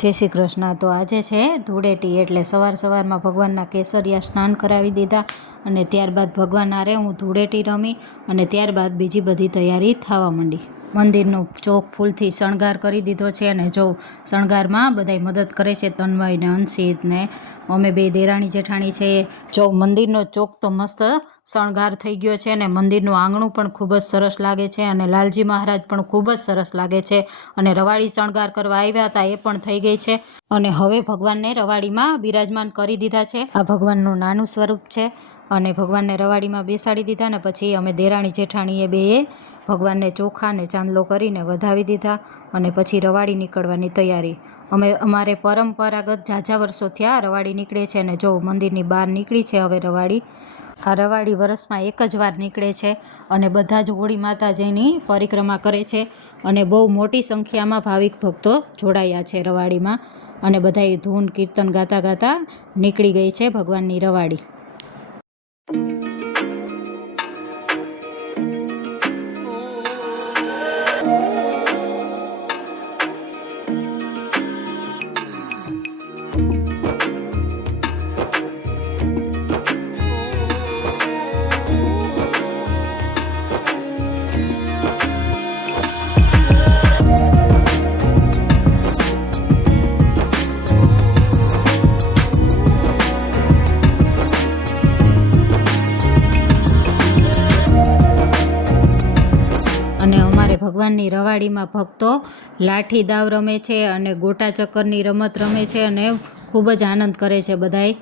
જય શ્રી કૃષ્ણ। તો આજે છે ધૂળેટી, એટલે સવારમાં ભગવાનના કેસરિયા સ્નાન કરાવી દીધા અને ત્યારબાદ ભગવાન હારે હું ધૂળેટી રમી અને ત્યારબાદ બીજી બધી તૈયારી થવા માંડી। મંદિરનો ચોક ફૂલથી શણગાર કરી દીધો છે અને જો શણગારમાં બધાય મદદ કરે છે, તન્મય ને અંશિત ને અમે બે દેરાણી જેઠાણી છે। જો મંદિરનો ચોક તો મસ્ત શણગાર થઈ ગયો છે અને મંદિરનું આંગણું પણ ખૂબ જ સરસ લાગે છે અને લાલજી મહારાજ પણ ખૂબ જ સરસ લાગે છે અને રવાડી શણગાર કરવા આવ્યા હતા એ પણ થઈ ગઈ છે અને હવે ભગવાનને રવાડીમાં બિરાજમાન કરી દીધા છે। આ ભગવાનનું નાનું સ્વરૂપ છે અને ભગવાનને રવાડીમાં બેસાડી દીધા ને પછી અમે દેરાણી જેઠાણીએ બેએ ભગવાનને ચોખા ને ચાંદલો કરીને વધાવી દીધા અને પછી રવાડી નીકળવાની તૈયારી। અમારે પરંપરાગત ઝાઝા વર્ષો થયા રવાડી નીકળે છે અને જો મંદિરની બહાર નીકળી છે હવે રવાડી। આ રવાડી વર્ષમાં એક જ વાર નીકળે છે અને બધા જ હોળી માતાજીની પરિક્રમા કરે છે અને બહુ મોટી સંખ્યામાં ભાવિક ભક્તો જોડાયા છે રવાડીમાં અને બધાએ ધૂન કીર્તન ગાતા ગાતા નીકળી ગઈ છે ભગવાનની રવાડી। અને અમારે ભગવાનની રવાડીમાં ભક્તો લાઠી દાવ રમે છે અને ગોટા ચક્કરની રમત રમે છે અને ખૂબ જ આનંદ કરે છે બધાય।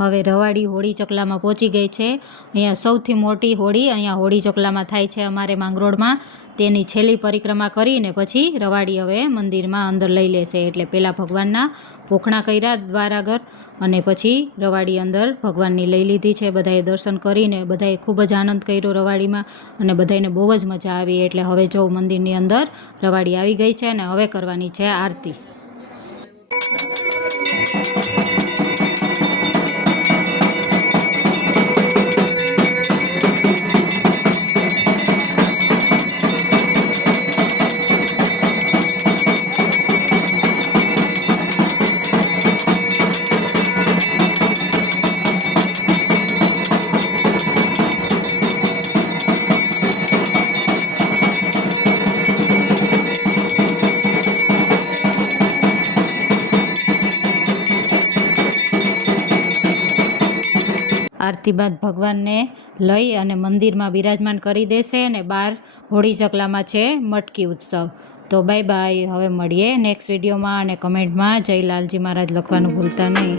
હવે રવાડી હોળી ચકલામાં પહોંચી ગઈ છે. અહીંયા સૌથી મોટી હોળી અહીંયા હોળી ચકલામાં થાય છે અમારે માંગરોળમાં. તેની છેલ્લી પરિક્રમા કરીને પછી રવાડી હવે મંદિરમાં અંદર લઈ લેશે. એટલે પહેલાં ભગવાનના પોખણા કર્યા દ્વાર આગળ અને પછી રવાડી અંદર ભગવાનની લઈ લીધી છે. બધાએ દર્શન કરીને બધાએ ખૂબ જ આનંદ કર્યો રવાડીમાં અને બધાને બહુ જ મજા આવી. એટલે હવે જો મંદિરની અંદર રવાડી આવી ગઈ છે અને હવે કરવાની છે આરતી. આરતી બાદ ભગવાનને લઈ અને મંદિરમાં બિરાજમાન કરી દેશે અને બહાર હોળી ચકલામાં છે મટકી ઉત્સવ. તો બાય બાય. હવે મળીએ નેક્સ્ટ વિડીયોમાં અને કમેન્ટમાં જય લાલજી મહારાજ લખવાનું ભૂલતા નહીં.